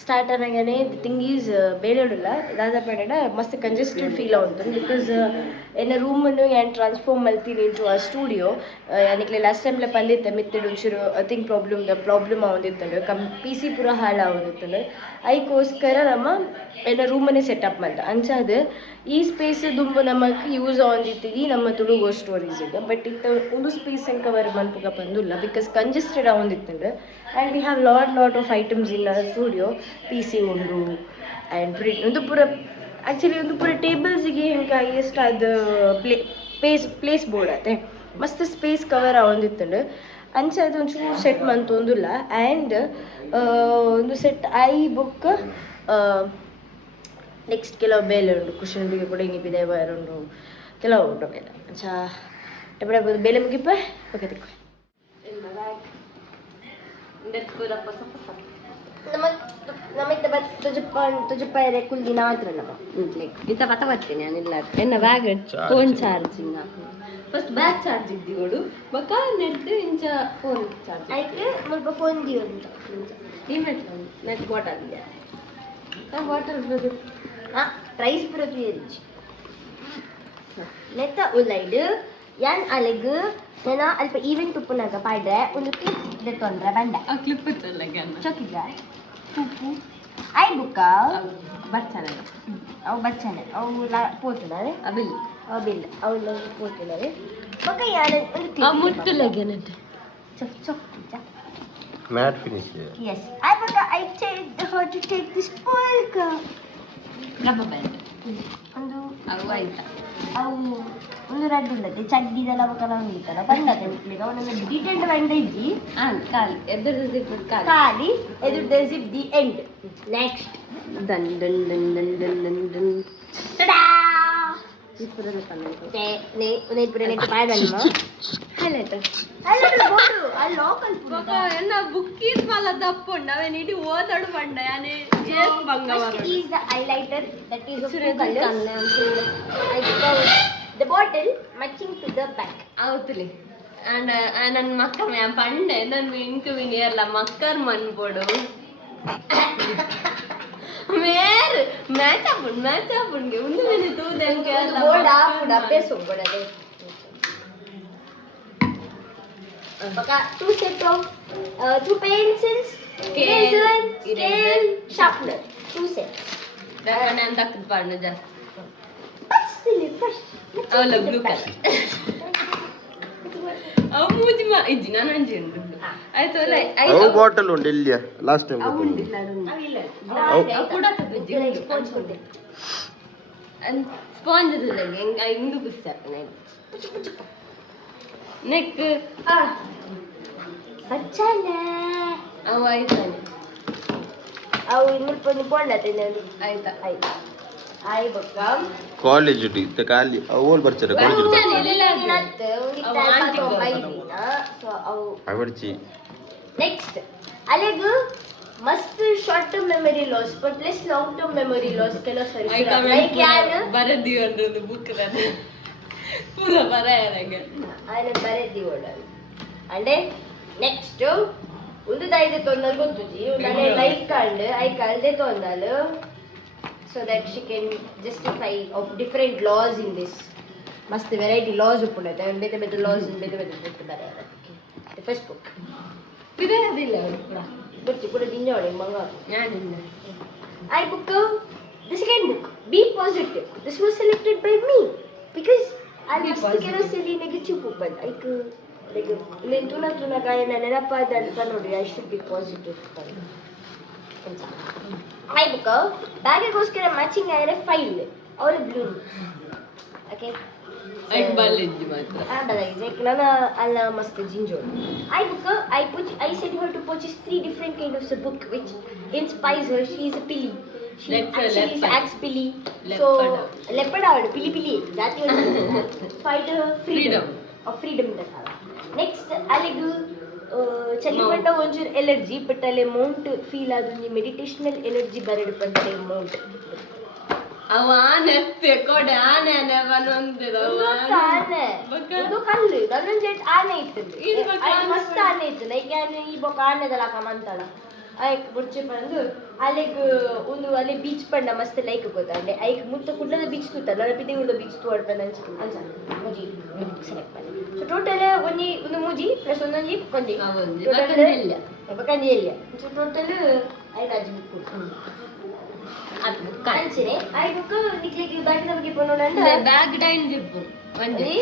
Start ಆದಾಗನೇ the thing is ಬೇರೆಲ್ಲ ದಾದಾಪೇಡ ಮಸ್ತ್ congested feel ಆಗುತ್ತದೆ ಬಿಕಾಸ್ ಎನ್ನ ರೂಮನ್ನು ಏನು ಟ್ರಾನ್ಸ್ಫಾರ್ಮ್ ಮಲ್ತೀನಿ ಇಂಟು ಆ ಸ್ಟುಡಿಯೋ ಯಾನಿಕ್ಲೆ ಲಾಸ್ಟ್ ಟೈಮ್ಲೆ ಪಂದಿತ್ತೆ ಮಿತ್ತಡ್ ಒಂಚೂರು ಥಿಂಗ್ ಪ್ರಾಬ್ಲಮ್ ಆಗೋದಿತ್ತಂದ್ರೆ ಪಿ ಸಿ ಪೂರ ಹಾಳು ಆಗೋದಿತ್ತಂದ್ರೆ ಅದಕ್ಕೋಸ್ಕರ ನಮ್ಮ ಎನ್ನ ರೂಮನ್ನೇ ಸೆಟಪ್ ಮಾಡ್ದೆ ಅಂಚಾದ ಈ ಸ್ಪೇಸ್ ದುಂಬ ನಮಗೆ ಯೂಸ್ ಆಂದಿತ್ತಿಗೆ ನಮ್ಮ ತುಳುಗೋ ಸ್ಟೋರೀಸಿಗೆ ಬಟ್ ಇತ್ತ ಒಂದು ಸ್ಪೇಸ್ ಕವರ್ ಮನ್ಪುಗ ಬಂದಿಲ್ಲ ಬಿಕಾಸ್ ಕಂಜೆಸ್ಟೆಡ್ ಆಗೋದಿತ್ತಂದ್ರೆ and we have lot of items in our studio P C ಉಂಡು ಆ್ಯಂಡ್ ಒಂದು ಪೂರ ಆ್ಯಕ್ಚುಲಿ ಒಂದು ಪೂರ ಟೇಬಲ್ಸಿಗೆ ಹೆಂಗೆ ಎಷ್ಟು ಅದು ಪ್ಲೇಸ್ ಬೋರ್ಡ್ ಆತೆ ಮಸ್ತ್ ಸ್ಪೇಸ್ ಕವರ್ ಆಗೋದಿತ್ತಂಡು ಅಂಚದು ಒಂಚೂರು ಸೆಟ್ ಮಂತೊಂದಿಲ್ಲ ಆ್ಯಂಡ್ ಒಂದು ಸೆಟ್ ಐ ಬುಕ್ ನೆಕ್ಸ್ಟ್ ಕೆಲವು ಬೇಲೆ ಉಂಟು ಕುಶನ್ಗೆ ಕೂಡ ಹಿಂಗಿപ്പിದೆ ಉಂಡು ಕೆಲವು ಉಂಟು ಬೇಲೆ ಅಂಚಾ ಎಪ್ಪಡ ಬೇಲೆ ಮುಗಿಪ್ಪ ಓಕೆ ತಿಕ್ಕ ತುಜುಪ್ಪಾಯಿರೆ ಕುಲ್ದಿ ಮಾತ್ರ ಇಂಥ ಪತ ಬರ್ತೀನಿ ನಾನಿಲ್ಲ ಎನ್ನ bag phone charging first bag charge ಇದ್ದೀವಳು ಬಕ್ಕ ನೆಟ್ಟು ಇಂಚ ಫೋನ್ ಚಾರ್ಜ್ ಆಯ್ತು ಸ್ವಲ್ಪ ಫೋನ್ ದಿಯೋ ನೆಟ್ ಬಾಟಲ್ ಇದೆಯಾ ಬಾಟಲ್ ಪ್ರೈಸ್ ಬರೋದು ನೆತ್ತ ಉಳ್ಳೈಡು ಯಾನ್ ಅಲೆಗು ನಾನು ಅಲ್ಪ ಈವೆಂಟ್ ಉಪ್ಪುನಾಗ ಪಾಡ್ರೆ ಒಂದು ಕ್ಲಿಪ್ ತೊಂದ್ರೆ ಬಂಡ ಕ್ಲಿಪ್ ಚೊಕ್ಕಿದ್ರೆ ಉಪ್ಪು ಐ ಬುಕ್ಕ ಬರ್ಚಾನೆ ಅವು ಬರ್ಚಾನೆ ಅವು ಪೋತಿದ್ದಾರೆ ಬಿಲ್ ಬಿಲ್ ಅವಳು ಪೋತಿದ್ದಾರೆ ಬೊಕ್ಕ ಯಾನ ಒಂದು ಮುಟ್ಟುಲಗೆನಂತೆ ಚೊಕ್ಕ matte finish yes I take her to take this bulk rubber band ಒಂದು ಅವು ಆಯ್ತಾ ಅವು ಒಂದು ರೆಡ್ ಉಳ್ಳದೆ ಚಡ್ಡಿದೆಲ್ಲ ಅವಕಲ್ಲ ಉಂಟಲ್ಲ ಬಂದದೆ ಮುಟ್ಲಿಗೆ ಅವನೊಂದು ಡೀಟೇಲ್ಡ್ ಬಂದ ಇದ್ದಿ ಖಾಲಿ ಎದುರು ಜಿಪ್ ಖಾಲಿ ಎದುರು zip the end next done done done done done done done tada ಇಸ್ಪುರದ ಪನ್ನೆ ನೇ ಉನೇಪುರ ನೇ ಪಾಯದಲ್ಮ ಹೈಲೈಟ್ ಬೋರ್ಡು ಆ ಲೋಕಲ್ ಪುರ ಎನ್ನ ಬುಕ್ಕೀಸ್ ಮಲ್ಲ ದಪ್ಪುಂಡ ಅವನ್ ಇಡಿ ಓದಾಡು ಬಂಡ ಯಾನೆ ಜೇಸ್ ಬಂಗವರ is the highlighter that is of two colors the bottle matching to the back outli and ನನ್ನ ಮಕ್ಕ ಮ್ಯಾಮ್ ಪಂಡೆ ನನ್ನ ಇಂಕು ವಿನಿಯರ್ಲ ಮಕ್ಕರ್ ಮನ್ಬೋಡು ಮೇರ್ ಮ್ಯಾಚ್ ಆಪುಂಡ್ಗೆ ಒಂದು ಮಿನಿ ತೂದಂಗೆ ಎಲ್ಲ ಬೋರ್ಡ್ ಆಪುಂಡ್ ಅಭ್ಯಾಸ ಹೋಗ್ಬಿಡದೆ ಬಕ two set of two pencils eraser scale sharpener two sets ನಾನು ಅಂತಕ್ಕೆ ಪಾಡ್ನ ಜಾಸ್ತಿ ಅವಳ ಬ್ಲೂ ಕಲರ್ ಅವು ಮೂಜಿ ಇಜ್ಜಿ ನಾನು ಅಂಜಿ ಉಂಟು ಆಯ್ತು ಅಲ್ಲ ಅವು ಬಾಟಲ್ ಉಂಟು ಇಲ್ಲಿಯ ಲಾಸ್ಟ್ ಟೈಮ್ ಅವು ಉಂಟಿಲ್ಲ ಅವು ಕೂಡ ತಗೊಜ್ಜಿ ಸ್ಪಾಂಜ್ ಕೊಟ್ಟೆ ಸ್ಪಾಂಜ್ ಅದಲ್ಲಂಗೆ ಹೆಂಗೆ ಹಿಂದು ಬಿಸ್ತಾನೆ ನೆಕ್ ಬಚ್ಚಲ್ಲ ಅವು ಆಯ್ತಾನೆ ಅವು ಇನ್ನೂರು ಕೊಂಡತೆ ಆಯ್ತಾ ಆಯ್ತಾ ಆಯ್ ಬಕ್ಕ ಕಾಲೇಜ್ ಇತ್ತು ಖಾಲಿ ಅವು ಬರ್ತಾರೆ ಕಾಲೇಜ್ ನೆಕ್ಸ್ಟ್ ಅಲೆಗು ಮಸ್ತ್ short term memory loss but plus long term memory loss ಕೆಲವು ಸರಿ ಲೈಕ್ ಯಾರು ಬರದಿ ಒಂದು ಬುಕ್ ಪೂರ ಬರೆಯರಂಗ ಆಯ್ನ ಬರೆದಿ ಓಡಲ್ ಅಂಡೆ ನೆಕ್ಸ್ಟ್ ಒಂದು ದೈದೆ ತೊಂದಲ್ ಗೊತ್ತುಜಿ ಒಂದು ಲೈಕ್ ಐ ಕಳ್ದೆ ತೊಂದಲು so that she can justify of different laws in this must variety laws uppundate and better laws and better barayara the first book ಇದೆ ಅದಿಲ್ಲ ಕೂಡ ಬರ್ತಿ ಕೂಡ ದಿನೋಳೆ ಮಂಗ ಯಾನಿಲ್ಲ I book the second book be positive this was selected by me because I was thinking silly negative people like tuna kaya na nanapada kanodi I should be positive I book bag goskara matching ayre file all blue okay ಐಕ್ ಬಲ್ಲಿದ್ದಿ ಮಾತ್ರ ಬದಲಾಗಿದೆ ನಾನು ಅಲ್ಲ ಮಸ್ತ್ ಜಿಂಜೋ I said her to purchase 3 different kinds of a book which inspires her. She is a pilly. She actually acts pilly. So leopard avadu pilly jati ಒಂದು fight freedom of freedom dakala next aligu ಚಲಿಪಟ್ಟ ಒಂಚೂರು allergy but ಅಲ್ಲಿ Mount feel ಆದ ಮೆಡಿಟೇಷನಲ್ energy ಬರಡು ಬಂದರೆ Mount ಅವ ಆನೆ ಕೊಡೆ ಆನೆ ಒಂದಿದ ಆನೆ ಇದು ಕಲ್ಲು ಅದೊಂದು ಜೆಟ್ ಆನೆ ಇತ್ತು ಮಸ್ತ್ ಆನೆ ಇತ್ತು ಲೈಕ್ ಈ ಬೊಕ್ಕ ಆನೆದಲ್ಲ ಕಮಂತಳ ಆಯ್ಕೆ ಬುರ್ಚಿ ಬಂದು ಅಲ್ಲಿಗೆ ಒಂದು ಅಲ್ಲಿ ಬೀಚ್ ಪಂಡ ಮಸ್ತ್ ಲೈಕ್ ಗೊತ್ತಾಂಡೆ ಐಕ್ ಮುತ್ತ ಕುಡ್ಲದ ಬೀಚ್ ತೂತ ನಡಪಿದೆ ಉಳ್ದ ಬೀಚ್ ತೋಡ್ಪಂಡ ಅಂಚ ಮುಜಿ ಸೆಲೆಕ್ಟ್ ಮಾಡಿ ಸೊ ಟೋಟಲ್ ಒಂದು ಮುಜಿ ಪ್ಲಸ್ ಒಂದೊಂಜಿ ಕೊಂಡಿ ಟೋಟಲ್ ಬಕಂದಿ ಎಲ್ಲಿಯ ಸೊ ಟೋಟಲ್ 5 ಅಜ್ಜಿ ಬುಕ್ ಅಂಚನೆ ಐ ಬುಕ್ ನಿಕ್ಲಿಗೆ ಬ್ಯಾಗ್ ನಮಗೆ ಪೊನ್ನೋಂಡ ಬ್ಯಾಗ್ ಡೈನ್ ಜಿಪ್ಪು ಒಂಜಿ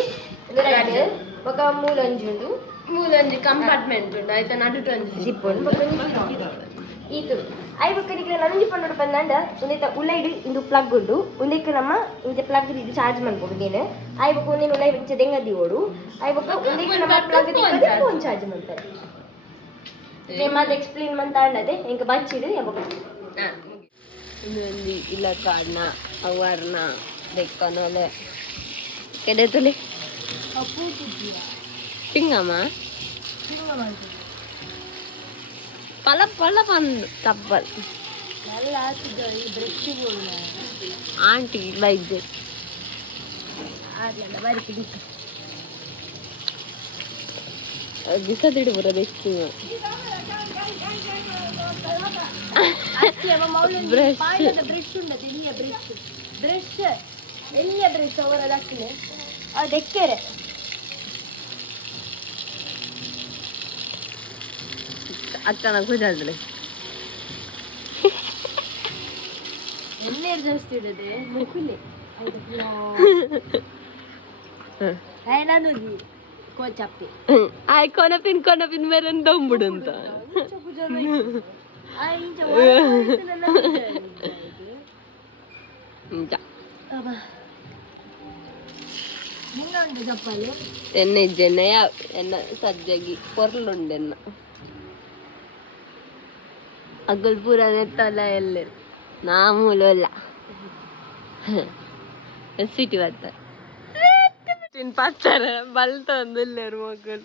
ಎರಡು ಬಕ ಮೂಲಂಜುಂಡು ಮೂಲೊಂಜಿ ಕಂಪಾರ್ಟ್ಮೆಂಟ್ ಉಂಡು ಐತ ನಡುಟು ಒಂಜಿ ಜಿಪ್ ಉಂಡು ಬಕ ಇದು ಐ ಬುಕ್ ನಿಕ್ಲೆ ನಂಜಿ ಪೊನ್ನೋಡು ಬಂದಂಡ ಒಂದೈತ ಉಳ್ಳೈಡು ಇಂದು ಪ್ಲಗ್ ಉಂಡು ಒಂದೈಕ ನಮ್ಮ ಇಂತೆ ಪ್ಲಗ್ ಇದು ಚಾರ್ಜ್ ಮಾಡ್ಬೋದು ನೀನು ಐ ಬುಕ್ ಒಂದೇನು ಉಳ್ಳೈ ಬಿಚ್ಚ ದೆಂಗದಿ ಓಡು ಐ ಬುಕ್ ಒಂದೈಕ ನಮ್ಮ ಪ್ಲಗ್ ದಿಕ್ಕದೆ ಫೋನ್ ಚಾರ್ಜ್ ಮಾಡ್ತಾರೆ ನಿಮ್ಮದು ಎಕ್ಸ್ಪ್ಲೇನ್ ಮಂತಾಂಡದೆ ಎಂಕ ಬಚ್ಚಿಡು ಎಂಬ ಇದೊಂದು ಇಲ್ಲ ಕಾಡ್ನ ಅವರ್ನ ಬೆಕ್ಕನೊಲೆ ಕೆಡೆತಲೆ ಪಿಂಗಮ್ಮ ಪಲ ಪಲ ಬಂದು ತಪ್ಪಲ್ ಆಂಟಿ ಇಲ್ಲ ಇದ್ದೆ ದಿಸದಿಡು ಬರ ಬೆಕ್ಕು ಬ್ರಷ್ ಎಲ್ಲಿಯ ಬ್ರಷ್ ಅವರ ಹಾಕಿದೆ ಅದೆಕ್ಕೆರೆ ಅಕ್ಕನ ಕುಜಾದ್ರೆ ಎಣ್ಣೆ ಜಾಸ್ತಿ ಇಡದೆ ಮುಕುಲೆ ನಾನು ಕೋಚಪ್ಪಿ ಆಯ್ ಕೊನಪಿನ್ ಮೇರನ್ ದೊಂಬುಡು എണ്ണ ഇജ്ജെണ്ണ എണ്ണ സജ്ജകി പൊറലുണ്ടെണ്ണ അഗൽപൂര നെത്തല എല്ലാരും നാമൂലല്ല സ്വീറ്റ് ಬರ್ತಾರೆ പച്ചര ബലത്തൊന്നുമില്ലാരും മക്കൾ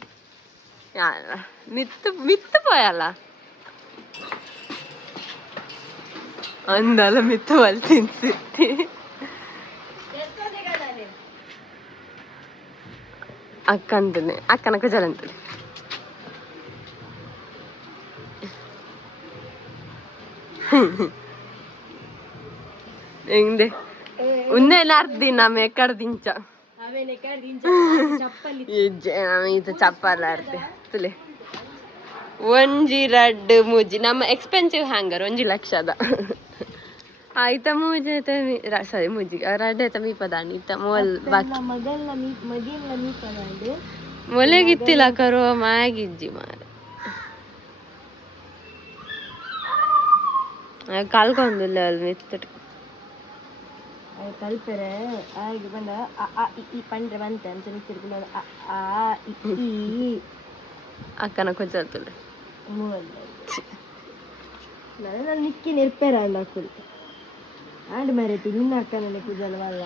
മിത്ത് പോയല്ല ಅಂದಲ್ಲ ಮಿತ್ತು ಅಲ್ಲಿ ತಿನ್ಸಿರ್ತಿ ಅಕ್ಕಂತಾನೆ ಅಕ್ಕನ ಕುಜಲ್ ಅಂತಾನೆ ಹೆಂಗೆ ಉನ್ನೆಲ್ಲ ಅರ್ದಿನ ಎಕ್ಕಡ ದಿಂಚ ಇದು ಚಪ್ಪಲ್ಲ ಅರ್ದೆ ತುಲೆ ಒಂಜಿ ರಡ್ಡು ಮೂಜಿ ನಮ್ಮ ಎಕ್ಸ್ಪೆನ್ಸಿವ್ ಹ್ಯಾಂಗರ್ 1 ಲಕ್ಷದ ಆಯ್ತ ಮೂಜಿ ಸಾರಿ ಮೂಜಿ ರಡ್ಡೆ ತ ಮೀಪದಾಣಿ ಇತ್ತ ಮೊಲ್ ಬಾಕಿ ಮೊಲೆಗಿತ್ತಿಲ್ಲ ಕರುವ ಮಾಗಿಜ್ಜಿ ಮಾರೆ ಕಲ್ಕೊಂಡಿಲ್ಲ ಅಲ್ಲಿ ಮಿತ್ತಟ್ಟು ಕಲ್ಪರೆ ಆಗಿ ಬಂದ ಈ ಪಂಡ್ರೆ ಬಂತೆ ಅಂತ ನಿಂತಿರ್ಕೊಂಡು ಅಕ್ಕನ ಕೊಚ್ಚಲ್ತುಳ್ಳೆ ನಾನು ನಿಕ್ಕಿ ನಿರ್ಪೇರ ಅಲ್ಲ ಹಾಕುದು ಆಂಡ್ ಮರೈತಿ ನಿನ್ನ ಅಕ್ಕನಲ್ಲಿ ಕುಜಲ್ವಲ್ಲ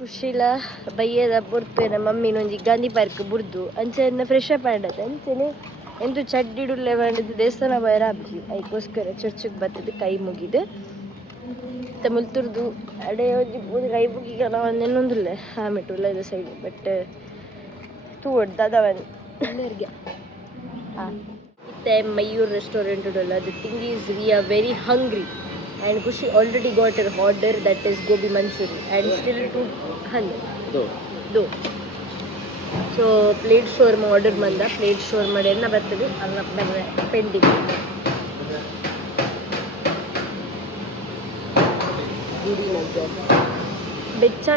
ಖುಷಿಲ ಬಯ್ಯದ ಬುರ್ಪೇನ ಮಮ್ಮಿನೊಂಜಿ ಗಾಂಧಿ ಪಾರ್ಕ್ ಬುರ್ದು ಅಂಚೆನ ಫ್ರೆಶ್ ಅಪ್ ಆಡತ್ತೆ ಅಂಚೆನೆ ಎಂತು ಚಡ್ಡಿಡುಲ್ಲೆ ಮಾಡಿದ್ದು ದೇವಸ್ಥಾನ ಬಯರ ಹಬ್ಬಿ ಅದಕ್ಕೋಸ್ಕರ ಚರ್ಚಿಗೆ ಬರ್ತದೆ ಕೈ ಮುಗಿದು ತಮಿಳ್ತುರ್ದು ಅಡೆ ಒಂದು ಕೈ ಮುಗಿಗ ನಾವು ನೆನ್ನೊಂದಿಲ್ಲ ಆಮೆಟುಲ್ಲ ಇದು ಸೈಡ್ ಬಟ್ ತೂ ಒಡ್ದವನ್ ಎಲ್ಲರಿಗೆ ಇತ್ತೆ ಮಯೂರ್ ರೆಸ್ಟೋರೆಂಟ್ ಉಡಲ್ಲ the thing is we are very hungry and Kushi already got her order that is gobi manchuri and still 200 do so plate shawarma order manda plate shawarma enna bartade alla pending guri nagar beccha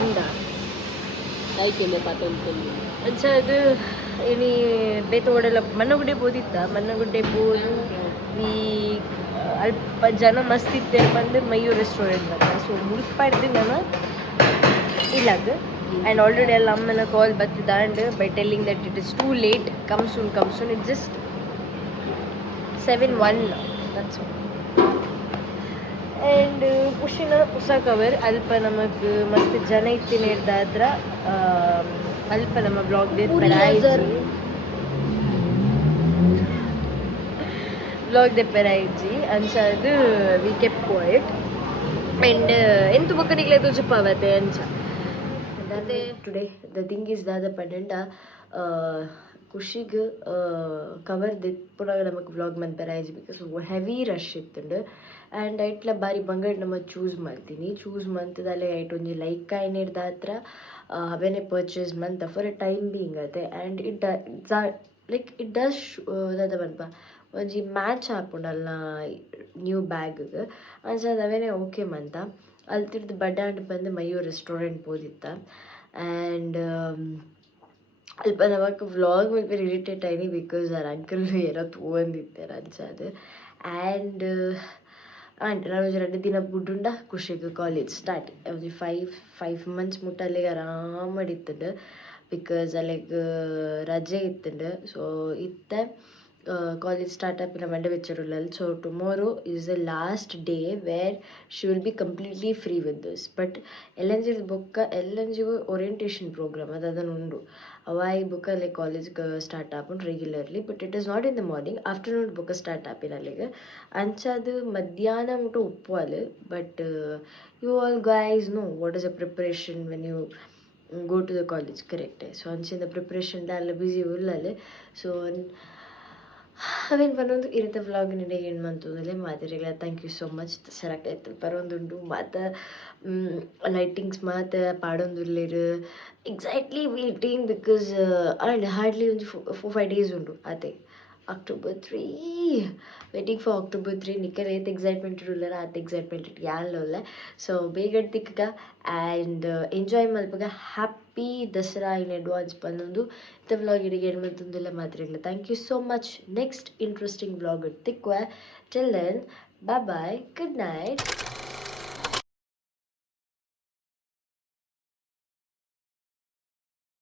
unda ಆಯ್ಕೆನೆ ಪಾತೊಂದು अच्छा ಅದು ಇನಿ ಬೇತೋಡೆಲ್ಲ ಮನ್ನಗುಡ್ಡೆ ಬೋದಿತ್ತ ಮನ್ನಗುಡ್ಡೆ ಬೋದು ಈ ಅಲ್ಪ ಜನ ಮಸ್ತ್ ಇತ್ತೆ ಬಂದು ಮಯೂರ್ ರೆಸ್ಟೋರೆಂಟ್ ಬಂದ ಸೊ ಮುಲ್ಪಾಡ್ದು ನಾನು ಇಲ್ಲದು ಆ್ಯಂಡ್ ಆಲ್ರೆಡಿ ಎಲ್ಲ ಅಮ್ಮನ ಕಾಲ್ ಬತ್ತಿದ್ದ and by telling that it is too late come soon it just 7:01 that's and ಖುಷಿನ ಹೊಸ ಕವರ್ ಅಲ್ಪ ನಮಗೆ ಮಸ್ತ್ ಜನ ಇತ್ತು ನಿರ್ದಾದ್ರ ಅಲ್ಪ ನಮ್ಮ ಬ್ಲಾಗ್ ದೆಪ್ಪರಾಯಿಜಿ ಅಂಚದು ವಿ ಕೆಪ್ ಕ್ವೈಟ್ ಆ್ಯಂಡ್ ಎಂತು ಬೊಕ್ಕನಿಗ್ಲೆ ತುಜುಪಾವತ್ತೆ ಅಂಚ ಅದೇ ಟುಡೇ ದ ಥಿಂಗ್ ಈಸ್ ದಾದ ಪಡೆಂಡ ಖುಷಿಗೆ ಕವರ್ ದಿತ್ ಪುನಃ ನಮಗೆ ವ್ಲಾಗ್ ಮನ್ಪೆರ ಆಯ್ತು ಬಿಕಾಸ್ ಹೆವಿ ರಶ್ ಇತ್ತುಂಡು ಆ್ಯಂಡ್ ಐಟ್ಲ ಬಾರಿ ಬಂಗಡ್ ನಮ್ಮ ಚೂಸ್ ಮಾಡ್ತೀನಿ ಚೂಸ್ ಮಂತದಲ್ಲೇ ಐಟ್ ಒಂಜಿ ಲೈಕ್ ಏನಿಡ್ದ ಹತ್ರ ಅವೇನೇ ಪರ್ಚೇಸ್ ಮಂತ ಫಾರ್ ಎ ಟೈಮ್ ಬೀಯಿಂಗ್ ಅದೇ ಆ್ಯಂಡ್ ಲೈಕ್ ಇಟ್ ಡಸ್ ದಾದ ಬನ್ಪ ಒಂಜಿ ಮ್ಯಾಚ್ ಹಾಕೊಂಡಲ್ಲ ನ್ಯೂ ಬ್ಯಾಗ್ಗೆ ಅನ್ಸದ ಅವೇನೇ ಓಕೆ ಮಂತ ಅಲ್ಲಿ ತಿರ್ದು ಬಡ್ಡಾಂಡ್ ಬಂದು ಮಯೂರ್ ರೆಸ್ಟೋರೆಂಟ್ ಹೋದಿತ್ತ ಆ್ಯಂಡ್ ಅಲ್ಪ ನಮಕ್ ವ್ಲಾಗ್ ಮೇಲೆ ಇರಿಟೇಟ್ ಆಯ್ನಿ ಬಿಕಾಸ್ ಅವ್ರ ಅಂಕಲ್ ಏನೋ ತೊಗೊಂಡಿದ್ದಾರೆ ಅನ್ಸದು ಆ್ಯಂಡ್ ನಾನು ಒಂಜಿ 2 ದಿನ ಬುಡ್ಡುಂಡ ಖುಷಿಗೆ ಕಾಲೇಜ್ ಸ್ಟಾರ್ಟ್ ಒಂಜಿ 5 ಮಂತ್ಸ್ ಮುಟ್ಟ ಅಲ್ಲಿಗೆ ಆರಾಮಡ್ ಇತ್ತುಂಡು ಬಿಕಾಸ್ ಅಲ್ಲಿಗೆ ರಜೆ ಇತ್ತುಂಡು ಸೊ ಇತ್ತೆ ಕಾಲೇಜ್ ಸ್ಟಾರ್ಟ್ ಆಪಿನ ಮಂಡೆ ಬೆಚ್ಚರುಳ್ಳಲ್ಲಿ so tomorrow is the last day where she will be completely free with this but ಎಲ್ಲಂಜಿದ ಬೊಕ್ಕ ಎಲ್ಲಂಜಿಗೂ ಓರಿಯೆಂಟೇಷನ್ ಪ್ರೋಗ್ರಾಮ್ ಅದನ್ನು ಉಂಡು ಅವಾಯಿ ಬುಕ್ಕ ಅಲ್ಲಿ ಕಾಲೇಜ್ಗೆ ಸ್ಟಾರ್ಟ್ ಆಪುಂಡು regularly but it is not in the morning afternoon ಬುಕ್ಕ ಸ್ಟಾರ್ಟ್ ಆಪಿನ ಅಲ್ಲಿಗೆ ಅಂಚದು ಮಧ್ಯಾಹ್ನ ಮುಟ್ಟು ಉಪ್ಪುವಲು but you all guys know what is a preparation when you go to the college ಕರೆಕ್ಟೇ ಸೊ ಅಂಚಿಂದ ಪ್ರಿಪ್ರೇಷನ್ ಎಲ್ಲ ಬ್ಯುಸಿ ಉಳ್ಳಲ್ಲಿ ಸೊ ಅವೇನು ಬರೋದು ಇರುತ್ತೆ ವ್ಲಾಗಿನಿಡೆ ಏನು ಮಂತಂದರೆ ಮಾತಿರಲಿಲ್ಲ ಥ್ಯಾಂಕ್ ಯು ಸೋ ಮಚ್ ಸರಕಾಯ್ತು ಬರೋದುಂಡು ಮತ್ತು ಲೈಟಿಂಗ್ಸ್ ಮಾತು ಪಾಡೊಂದುರ್ಲೇರು exactly waiting because and hardly ಒಂದು 4-5 ಡೇಸ್ ಉಂಟು ಅದೇ October 3 waiting for October 3 Nikhil ಏತ್ ಎಕ್ಸೈಟ್ಮೆಂಟ್ ಇರಲ್ಲ ಆತ ಎಕ್ಸೈಟ್ಮೆಂಟ್ ಇಟ್ಟು ಯಾರಲ್ಲ ಸೊ ಬೇಗ ತಿಕ್ಕ ಆ್ಯಂಡ್ ಎಂಜಾಯ್ ಮಲ್ಪಗ ಹ್ಯಾಪಿ ದಸರಾ ಇನ್ ಅಡ್ವಾನ್ಸ್ ಬಂದೊಂದು ಇಂಥ ವ್ಲಾಗ್ ಇಡಿಗೆ ಏನು ಮತ್ತೊಂದೆಲ್ಲ ಮಾತ್ರ thank you so much next interesting vlog ತಿಕ್ವ till then bye good night